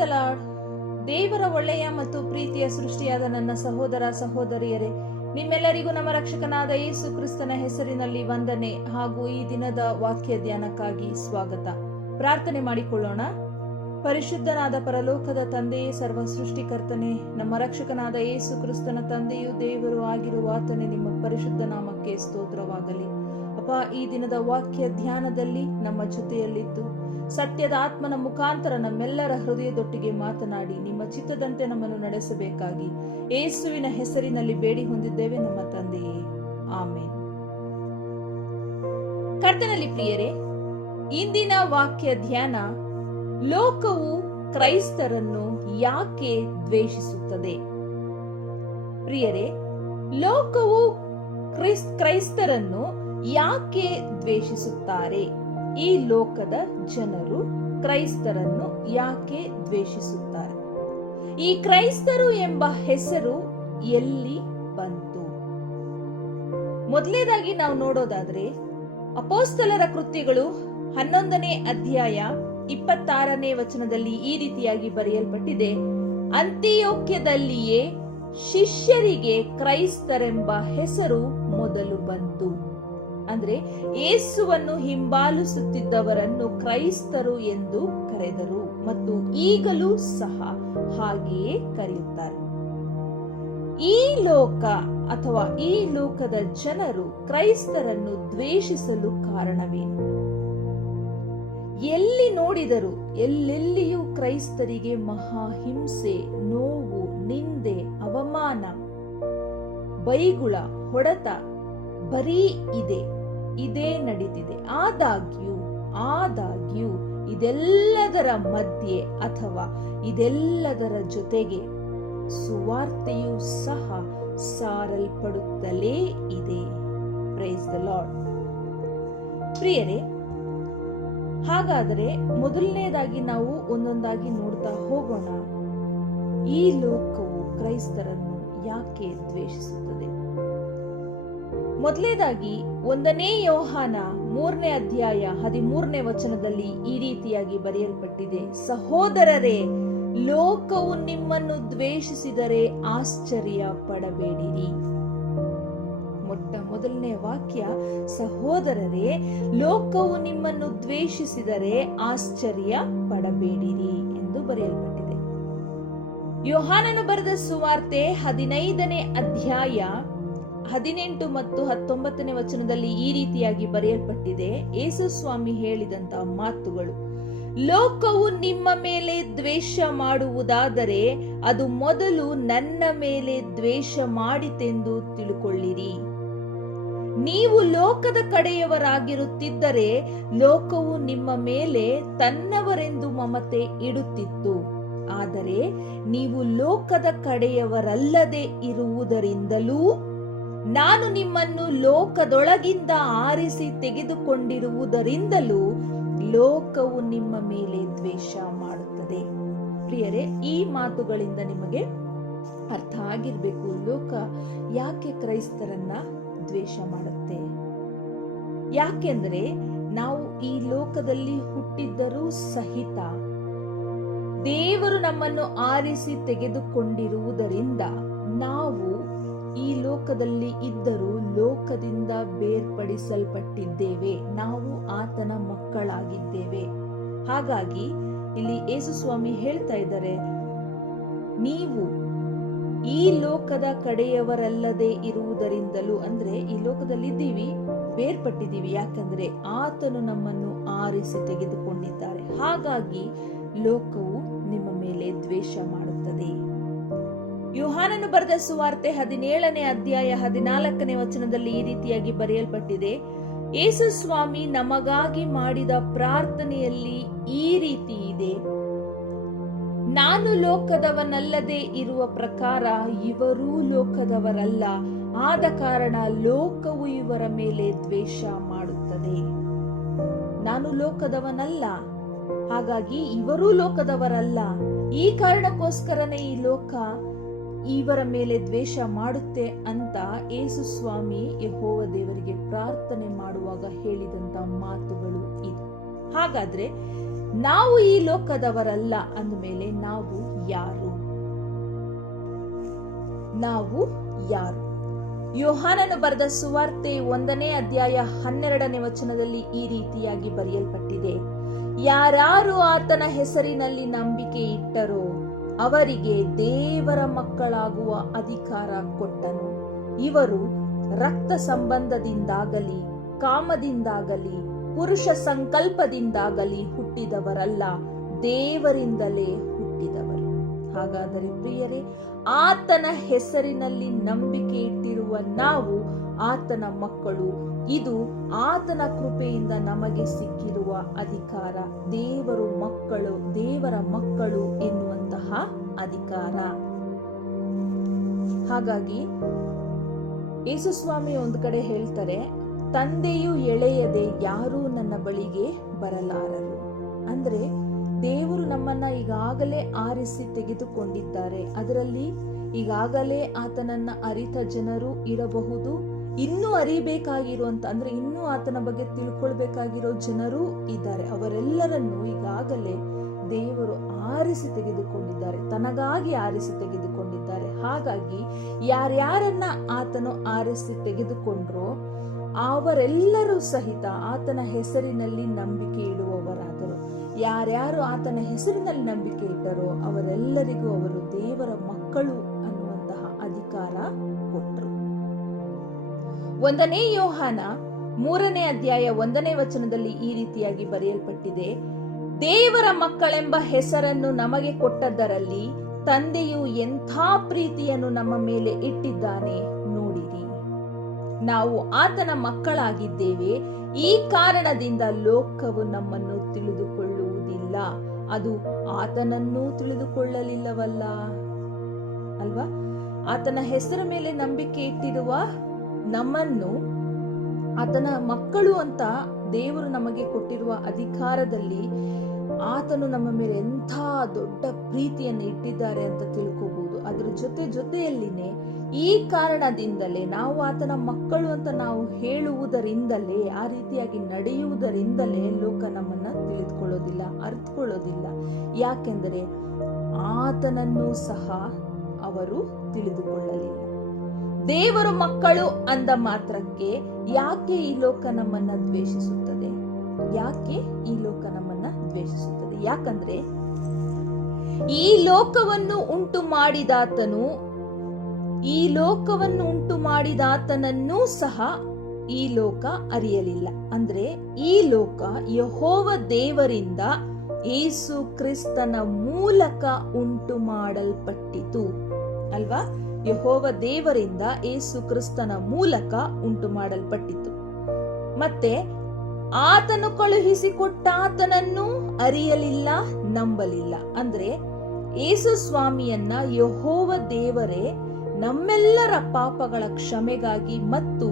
The lord. ದೇವರ ಒಳ್ಳೆಯ ಮತ್ತು ಪ್ರೀತಿಯ ಸೃಷ್ಟಿಯಾದ ನನ್ನ ಸಹೋದರ ಸಹೋದರಿಯರೇ, ನಿಮ್ಮೆಲ್ಲರಿಗೂ ನಮ್ಮ ರಕ್ಷಕನಾದ ಯೇಸು ಕ್ರಿಸ್ತನ ಹೆಸರಿನಲ್ಲಿ ವಂದನೆ ಹಾಗೂ ಈ ದಿನದ ವಾಕ್ಯ ಧ್ಯಾನಕ್ಕಾಗಿ ಸ್ವಾಗತ. ಪ್ರಾರ್ಥನೆ ಮಾಡಿಕೊಳ್ಳೋಣ. ಪರಿಶುದ್ಧನಾದ ಪರಲೋಕದ ತಂದೆಯೇ, ಸರ್ವ ಸೃಷ್ಟಿಕರ್ತನೆ, ನಮ್ಮ ರಕ್ಷಕನಾದ ಯೇಸು ಕ್ರಿಸ್ತನ ತಂದೆಯು ದೇವರು ಆಗಿರುವ ಆತನೇ, ನಿಮ್ಮ ಪರಿಶುದ್ಧ ನಾಮಕ್ಕೆ ಸ್ತೋತ್ರವಾಗಲಿ. ಅಪ್ಪ, ಈ ದಿನದ ವಾಕ್ಯ ಧ್ಯಾನದಲ್ಲಿ ನಮ್ಮ ಜೊತೆಯಲ್ಲಿದ್ದು ಸತ್ಯದ ಆತ್ಮನ ಮುಖಾಂತರ ನಮ್ಮೆಲ್ಲರ ಹೃದಯದೊಟ್ಟಿಗೆ ಮಾತನಾಡಿ ನಿಮ್ಮ ಚಿತ್ತದಂತೆ ನಮ್ಮನ್ನು ನಡೆಸಬೇಕಾಗಿ ಯೇಸುವಿನ ಹೆಸರಿನಲ್ಲಿ ಬೇಡಿ ಹೊಂದಿದ್ದೇವೆ ನಮ್ಮ ತಂದೆಯೇ, ಆಮೇನ್. ಕರ್ತನಲ್ಲಿ ಪ್ರಿಯರೇ, ಇಂದಿನ ವಾಕ್ಯ ಧ್ಯಾನ, ಲೋಕವು ಕ್ರೈಸ್ತರನ್ನು ಯಾಕೆ ದ್ವೇಷಿಸುತ್ತದೆ? ಪ್ರಿಯರೇ, ಲೋಕವು ಕ್ರೈಸ್ತರನ್ನು ಯಾಕೆ ದ್ವೇಷಿಸುತ್ತಾರೆ? ಈ ಲೋಕದ ಜನರು ಕ್ರೈಸ್ತರನ್ನು ಯಾಕೆ ದ್ವೇಷಿಸುತ್ತಾರೆ? ಈ ಕ್ರೈಸ್ತರು ಎಂಬ ಹೆಸರು ಎಲ್ಲಿ ಬಂತು? ಮೊದಲನೇದಾಗಿ ನಾವು ನೋಡೋದಾದ್ರೆ, ಅಪೊಸ್ತಲರ ಕೃತ್ಯಗಳು 11ನೇ ಅಧ್ಯಾಯ 26ನೇ ವಚನದಲ್ಲಿ ಈ ರೀತಿಯಾಗಿ ಬರೆಯಲ್ಪಟ್ಟಿದೆ: ಅಂತಿಯೋಕ್ಯದಲ್ಲಿಯೇ ಶಿಷ್ಯರಿಗೆ ಕ್ರೈಸ್ತರೆಂಬ ಹೆಸರು ಮೊದಲು ಬಂತು. ಅಂದ್ರೆ ಯೇಸುವನ್ನು ಹಿಂಬಾಲಿಸುತ್ತಿದ್ದವರನ್ನು ಕ್ರೈಸ್ತರು ಎಂದು ಕರೆದರು ಮತ್ತು ಈಗಲೂ ಸಹ ಹಾಗೆಯೇ ಕರೆಯುತ್ತಾರೆ. ಈ ಲೋಕ ಅಥವಾ ಈ ಲೋಕದ ಜನರು ಕ್ರೈಸ್ತರನ್ನು ದ್ವೇಷಿಸಲು ಕಾರಣವೇನು? ಎಲ್ಲಿ ನೋಡಿದರೂ ಎಲ್ಲೆಲ್ಲಿಯೂ ಕ್ರೈಸ್ತರಿಗೆ ಮಹಾ ಹಿಂಸೆ, ನೋವು, ನಿಂದೆ, ಅವಮಾನ, ಬೈಗುಳ, ಹೊಡೆತ ಬರೀ ಇದೇ ನಡೀತಿದೆ. ಆದಾಗ್ಯೂ ಇದೆಲ್ಲದರ ಮಧ್ಯೆ ಅಥವಾ ಇದೆಲ್ಲದರ ಜೊತೆಗೆ ಸುವಾರ್ತೆಯೂ ಸಹ ಸಾರಲ್ಪಡುತ್ತಲೇ ಇದೆ. Praise the lord. ಪ್ರಿಯರೇ, ಹಾಗಾದರೆ ಮೊದಲನೇದಾಗಿ ನಾವು ಒಂದೊಂದಾಗಿ ನೋಡ್ತಾ ಹೋಗೋಣ. ಈ ಲೋಕವು ಕ್ರೈಸ್ತರನ್ನು ಯಾಕೆ ದ್ವೇಷಿಸುತ್ತದೆ? ಮೊದಲನೇದಾಗಿ 1ನೇ ಯೋಹಾನ 3ನೇ ಅಧ್ಯಾಯ 13ನೇ ವಚನದಲ್ಲಿ ಈ ರೀತಿಯಾಗಿ ಬರೆಯಲ್ಪಟ್ಟಿದೆ: ಸಹೋದರರೇ, ಲೋಕವು ನಿಮ್ಮನ್ನು ದ್ವೇಷಿಸಿದರೆ ಆಶ್ಚರ್ಯ ಪಡಬೇಡಿರಿ. ಮೊದಲನೇ ವಾಕ್ಯ, ಸಹೋದರರೇ, ಲೋಕವು ನಿಮ್ಮನ್ನು ದ್ವೇಷಿಸಿದರೆ ಆಶ್ಚರ್ಯ ಪಡಬೇಡಿರಿ ಎಂದು ಬರೆಯಲ್ಪಟ್ಟಿದೆ. ಯೋಹಾನನು ಬರೆದ ಸುವಾರ್ತೆ 15ನೇ ಅಧ್ಯಾಯ 18 ಮತ್ತು 19ನೇ ವಚನದಲ್ಲಿ ಈ ರೀತಿಯಾಗಿ ಬರೆಯಲ್ಪಟ್ಟಿದೆ: ಯೇಸು ಸ್ವಾಮಿ ಹೇಳಿದಂತಹ ಮಾತುಗಳು: ಲೋಕವು ನಿಮ್ಮ ಮೇಲೆ ದ್ವೇಷ ಮಾಡುವುದಾದರೆ ಅದು ಮೊದಲು ನನ್ನ ಮೇಲೆ ದ್ವೇಷ ಮಾಡಿತೆಂದು ತಿಳುಕೊಳ್ಳಿರಿ. ನೀವು ಲೋಕದ ಕಡೆಯವರಾಗಿರುತ್ತಿದ್ದರೆ ಲೋಕವು ನಿಮ್ಮ ಮೇಲೆ ತನ್ನವರೆಂದು ಮಮತೆ ಇಡುತ್ತಿತ್ತು. ಆದರೆ ನೀವು ಲೋಕದ ಕಡೆಯವರಲ್ಲದೆ ಇರುವುದರಿಂದಲೂ ನಾನು ನಿಮ್ಮನ್ನು ಲೋಕದೊಳಗಿಂದ ಆರಿಸಿ ತೆಗೆದುಕೊಂಡಿರುವುದರಿಂದಲೂ ಲೋಕವು ನಿಮ್ಮ ಮೇಲೆ ದ್ವೇಷ ಮಾಡುತ್ತದೆ. ಪ್ರಿಯರೇ, ಈ ಮಾತುಗಳಿಂದ ನಿಮಗೆ ಅರ್ಥ ಆಗಿರ್ಬೇಕು, ಲೋಕ ಯಾಕೆ ಕ್ರೈಸ್ತರನ್ನ ದ್ವೇಷ ಮಾಡುತ್ತೆ. ಯಾಕೆಂದ್ರೆ ನಾವು ಈ ಲೋಕದಲ್ಲಿ ಹುಟ್ಟಿದ್ದರೂ ಸಹಿತ ದೇವರು ನಮ್ಮನ್ನು ಆರಿಸಿ ತೆಗೆದುಕೊಂಡಿರುವುದರಿಂದ ನಾವು ಈ ಲೋಕದಲ್ಲಿ ಇದ್ದರೂ ಲೋಕದಿಂದ ಬೇರ್ಪಡಿಸಲ್ಪಟ್ಟಿದ್ದೇವೆ. ನಾವು ಆತನ ಮಕ್ಕಳಾಗಿದ್ದೇವೆ. ಹಾಗಾಗಿ ಇಲ್ಲಿ ಯೇಸು ಸ್ವಾಮಿ ಹೇಳ್ತಾ ಇದ್ದಾರೆ, ನೀವು ಈ ಲೋಕದ ಕಡೆಯವರಲ್ಲದೆ ಇರುವುದರಿಂದಲೂ, ಅಂದ್ರೆ ಈ ಲೋಕದಲ್ಲಿ ಇದ್ದೀವಿ, ಬೇರ್ಪಟ್ಟಿದ್ದೀವಿ. ಯಾಕಂದ್ರೆ ಆತನು ನಮ್ಮನ್ನು ಆರಿಸಿ ತೆಗೆದುಕೊಂಡಿದ್ದಾರೆ. ಹಾಗಾಗಿ ಲೋಕವು ನಿಮ್ಮ ಮೇಲೆ ದ್ವೇಷ ಮಾಡುತ್ತದೆ. ಯೋಹಾನನು ಬರೆದ ಸುವಾರ್ತೆ 17ನೇ ಅಧ್ಯಾಯ 14ನೇ ವಚನದಲ್ಲಿ ಈ ರೀತಿಯಾಗಿ ಬರೆಯಲ್ಪಟ್ಟಿದೆ: ಯೇಸು ಸ್ವಾಮಿ ನಮಗಾಗಿ ಮಾಡಿದ ಪ್ರಾರ್ಥನೆಯಲ್ಲಿ ಈ ರೀತಿ ಇದೆ: ನಾನು ಲೋಕದವನಲ್ಲದೆ ಇರುವ ಪ್ರಕಾರ ಇವರೂ ಲೋಕದವರಲ್ಲ, ಆದ ಕಾರಣ ಲೋಕವು ಇವರ ಮೇಲೆ ದ್ವೇಷ ಮಾಡುತ್ತದೆ. ನಾನು ಲೋಕದವನಲ್ಲ, ಹಾಗಾಗಿ ಇವರೂ ಲೋಕದವರಲ್ಲ. ಈ ಕಾರಣಕ್ಕೋಸ್ಕರನೇ ಈ ಲೋಕ ಇವರ ಮೇಲೆ ದ್ವೇಷ ಮಾಡುತ್ತೆ ಅಂತ ಯೇಸು ಸ್ವಾಮಿ ಯೆಹೋವ ದೇವರಿಗೆ ಪ್ರಾರ್ಥನೆ ಮಾಡುವಾಗ ಹೇಳಿದಂತ ಮಾತುಗಳು ಇದು. ಹಾಗಾದ್ರೆ ನಾವು ಈ ಲೋಕದವರಲ್ಲ ಅಂದಮೇಲೆ ನಾವು ಯಾರು? ನಾವು ಯಾರು? ಯೋಹಾನನು ಬರೆದ ಸುವಾರ್ತೆ 1ನೇ ಅಧ್ಯಾಯ 12ನೇ ವಚನದಲ್ಲಿ ಈ ರೀತಿಯಾಗಿ ಬರೆಯಲ್ಪಟ್ಟಿದೆ, ಯಾರು ಆತನ ಹೆಸರಿನಲ್ಲಿ ನಂಬಿಕೆ ಇಟ್ಟರೋ ಅವರಿಗೆ ದೇವರ ಮಕ್ಕಳಾಗುವ ಅಧಿಕಾರ ಕೊಟ್ಟನು. ಇವರು ರಕ್ತ ಸಂಬಂಧದಿಂದಾಗಲಿ ಕಾಮದಿಂದಾಗಲಿ ಪುರುಷ ಸಂಕಲ್ಪದಿಂದಾಗಲಿ ಹುಟ್ಟಿದವರಲ್ಲ, ದೇವರಿಂದಲೇ ಹುಟ್ಟಿದವರು. ಹಾಗಾದರೆ ಪ್ರಿಯರೇ, ಆತನ ಹೆಸರಿನಲ್ಲಿ ನಂಬಿಕೆ ಇಟ್ಟಿರುವ ನಾವು ಆತನ ಮಕ್ಕಳು. ಇದು ಆತನ ಕೃಪೆಯಿಂದ ನಮಗೆ ಸಿಕ್ಕಿರುವ ಅಧಿಕಾರ, ದೇವರ ಮಕ್ಕಳು ಎನ್ನುವಂತಹ ಅಧಿಕಾರ. ಹಾಗಾಗಿ ಯೇಸುಸ್ವಾಮಿ ಒಂದು ಕಡೆ ಹೇಳ್ತಾರೆ, ತಂದೆಯು ಎಳೆಯದೆ ಯಾರೂ ನನ್ನ ಬಳಿಗೆ ಬರಲಾರರು. ಅಂದ್ರೆ ದೇವರು ನಮ್ಮನ್ನ ಈಗಾಗಲೇ ಆರಿಸಿ ತೆಗೆದುಕೊಂಡಿದ್ದಾರೆ. ಅದರಲ್ಲಿ ಈಗಾಗಲೇ ಆತನನ್ನ ಅರಿತ ಜನರು ಇರಬಹುದು, ಇನ್ನೂ ಅರಿಬೇಕಾಗಿರುವಂತ ಅಂದ್ರೆ ಇನ್ನೂ ಆತನ ಬಗ್ಗೆ ತಿಳ್ಕೊಳ್ಬೇಕಾಗಿರೋ ಜನರು ಇದ್ದಾರೆ. ಅವರೆಲ್ಲರನ್ನು ಈಗಾಗಲೇ ದೇವರು ಆರಿಸಿ ತೆಗೆದುಕೊಂಡಿದ್ದಾರೆ, ತನಗಾಗಿ ಆರಿಸಿ ತೆಗೆದುಕೊಂಡಿದ್ದಾರೆ. ಹಾಗಾಗಿ ಯಾರ್ಯಾರನ್ನ ಆತನು ಆರಿಸಿ ತೆಗೆದುಕೊಂಡ್ರೋ ಅವರೆಲ್ಲರೂ ಸಹಿತ ಆತನ ಹೆಸರಿನಲ್ಲಿ ನಂಬಿಕೆ ಇಡುವವರಾದರು. ಯಾರ್ಯಾರು ಆತನ ಹೆಸರಿನಲ್ಲಿ ನಂಬಿಕೆ ಇಟ್ಟರೋ ಅವರೆಲ್ಲರಿಗೂ ಅವರು ದೇವರ ಮಕ್ಕಳು ಅನ್ನುವಂತಹ ಅಧಿಕಾರ ಕೊಟ್ಟರು. 1ನೇ ಯೋಹಾನ 3ನೇ ಅಧ್ಯಾಯ 1ನೇ ವಚನದಲ್ಲಿ ಈ ರೀತಿಯಾಗಿ ಬರೆಯಲ್ಪಟ್ಟಿದೆ, ದೇವರ ಮಕ್ಕಳೆಂಬ ಹೆಸರನ್ನು ನಮಗೆ ಕೊಟ್ಟದ್ದರಲ್ಲಿ ತಂದೆಯು ಎಂಥ ಪ್ರೀತಿಯನ್ನು ನಮ್ಮ ಮೇಲೆ ಇಟ್ಟಿದ್ದಾನೆ ನೋಡಿರಿ. ನಾವು ಆತನ ಮಕ್ಕಳಾಗಿದ್ದೇವೆ, ಈ ಕಾರಣದಿಂದ ಲೋಕವು ನಮ್ಮನ್ನು ತಿಳಿದುಕೊಳ್ಳುವುದಿಲ್ಲ, ಅದು ಆತನನ್ನೂ ತಿಳಿದುಕೊಳ್ಳಲಿಲ್ಲವಲ್ಲ ಅಲ್ವಾ? ಆತನ ಹೆಸರ ಮೇಲೆ ನಂಬಿಕೆ ಇಟ್ಟಿರುವ ನಮ್ಮನ್ನು ಆತನ ಮಕ್ಕಳು ಅಂತ ದೇವರು ನಮಗೆ ಕೊಟ್ಟಿರುವ ಅಧಿಕಾರದಲ್ಲಿ ಆತನು ನಮ್ಮ ಮೇಲೆ ಎಂಥ ದೊಡ್ಡ ಪ್ರೀತಿಯನ್ನು ಇಟ್ಟಿದ್ದಾರೆ ಅಂತ ತಿಳ್ಕೋಬಹುದು. ಅದರ ಜೊತೆಯಲ್ಲಿನೇ ಈ ಕಾರಣದಿಂದಲೇ ನಾವು ಆತನ ಮಕ್ಕಳು ಅಂತ ನಾವು ಹೇಳುವುದರಿಂದಲೇ, ಆ ರೀತಿಯಾಗಿ ನಡೆಯುವುದರಿಂದಲೇ ಲೋಕ ನಮ್ಮನ್ನ ತಿಳಿದುಕೊಳ್ಳೋದಿಲ್ಲ, ಅರ್ಥಕೊಳ್ಳೋದಿಲ್ಲ. ಯಾಕೆಂದರೆ ಆತನನ್ನು ಸಹ ಅವರು ತಿಳಿದುಕೊಳ್ಳಲಿಲ್ಲ. ದೇವರು ಮಕ್ಕಳು ಅಂದ ಮಾತ್ರಕ್ಕೆ ಯಾಕೆ ಈ ಲೋಕ ನಮ್ಮನ್ನ ದ್ವೇಷಿಸುತ್ತದೆ? ಯಾಕೆ ಈ ಲೋಕ ನಮ್ಮನ್ನ ದ್ವೇಷಿಸುತ್ತದೆ? ಯಾಕಂದ್ರೆ ಈ ಲೋಕವನ್ನು ಉಂಟು ಮಾಡಿದಾತನನ್ನೂ ಸಹ ಈ ಲೋಕ ಅರಿಯಲಿಲ್ಲ. ಅಂದ್ರೆ ಈ ಲೋಕ ಯೆಹೋವ ದೇವರಿಂದ ಯೇಸು ಕ್ರಿಸ್ತನ ಮೂಲಕ ಉಂಟು ಮಾಡಲ್ಪಟ್ಟಿತು ಅಲ್ವಾ? ಯೆಹೋವ ದೇವರಿಂದ ಯೇಸು ಕ್ರಿಸ್ತನ ಮೂಲಕ ಉಂಟು ಮಾಡಲ್ಪಟ್ಟಿತು. ಮತ್ತೆ ಆತನು ಕಳುಹಿಸಿಕೊಟ್ಟ ಆತನನ್ನು ಅರಿಯಲಿಲ್ಲ, ನಂಬಲಿಲ್ಲ. ಅಂದ್ರೆ ಯೇಸು ಸ್ವಾಮಿಯನ್ನ ಯೆಹೋವ ದೇವರೇ ನಮ್ಮೆಲ್ಲರ ಪಾಪಗಳ ಕ್ಷಮೆಗಾಗಿ ಮತ್ತು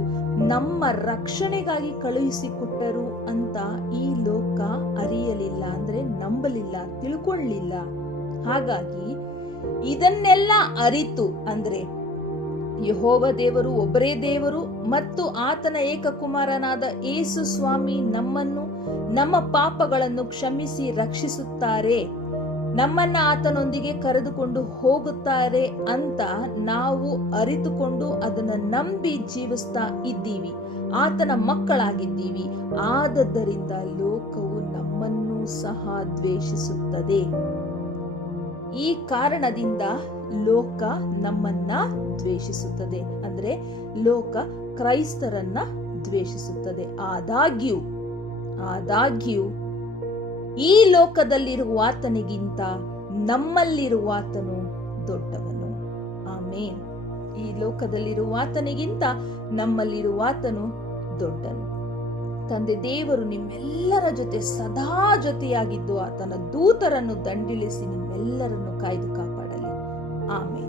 ನಮ್ಮ ರಕ್ಷಣೆಗಾಗಿ ಕಳುಹಿಸಿಕೊಟ್ಟರು ಅಂತ ಈ ಲೋಕ ಅರಿಯಲಿಲ್ಲ, ಅಂದ್ರೆ ನಂಬಲಿಲ್ಲ, ತಿಳ್ಕೊಳ್ಳಿಲ್ಲ. ಹಾಗಾಗಿ ಇದನ್ನೆಲ್ಲ ಅರಿತು, ಅಂದ್ರೆ ಯೆಹೋವ ದೇವರು ಒಬ್ಬರೇ ದೇವರು ಮತ್ತು ಆತನ ಏಕಕುಮಾರನಾದ ಯೇಸು ಸ್ವಾಮಿ ನಮ್ಮನ್ನು ನಮ್ಮ ಪಾಪಗಳನ್ನು ಕ್ಷಮಿಸಿ ರಕ್ಷಿಸುತ್ತಾರೆ, ನಮ್ಮನ್ನ ಆತನೊಂದಿಗೆ ಕರೆದುಕೊಂಡು ಹೋಗುತ್ತಾರೆ ಅಂತ ನಾವು ಅರಿತುಕೊಂಡು ಅದನ್ನ ನಂಬಿ ಜೀವಿಸ್ತಾ ಇದ್ದೀವಿ, ಆತನ ಮಕ್ಕಳಾಗಿದ್ದೀವಿ. ಆದದ್ದರಿಂದ ಲೋಕವು ನಮ್ಮನ್ನು ಸಹ ದ್ವೇಷಿಸುತ್ತದೆ. ಈ ಕಾರಣದಿಂದ ಲೋಕ ನಮ್ಮನ್ನ ದ್ವೇಷಿಸುತ್ತದೆ, ಅಂದ್ರೆ ಲೋಕ ಕ್ರೈಸ್ತರನ್ನ ದ್ವೇಷಿಸುತ್ತದೆ. ಆದಾಗ್ಯೂ ಈ ಲೋಕದಲ್ಲಿರುವಾತನಿಗಿಂತ ನಮ್ಮಲ್ಲಿರುವಾತನು ದೊಡ್ಡವನು. ಆಮೇನ್. ಈ ಲೋಕದಲ್ಲಿರುವಾತನಿಗಿಂತ ನಮ್ಮಲ್ಲಿರುವಾತನು ದೊಡ್ಡನು. ತಂದೆ ದೇವರು ನಿಮ್ಮೆಲ್ಲರ ಜೊತೆ ಸದಾ ಜೊತೆಯಾಗಿದ್ದು ಆತನ ದೂತರನ್ನು ದಂಡಿಳಿಸಿ ನಿಮ್ಮೆಲ್ಲರನ್ನು ಕಾಯ್ದು ಕಾಪಾಡಲಿ. ಆಮೇನ್.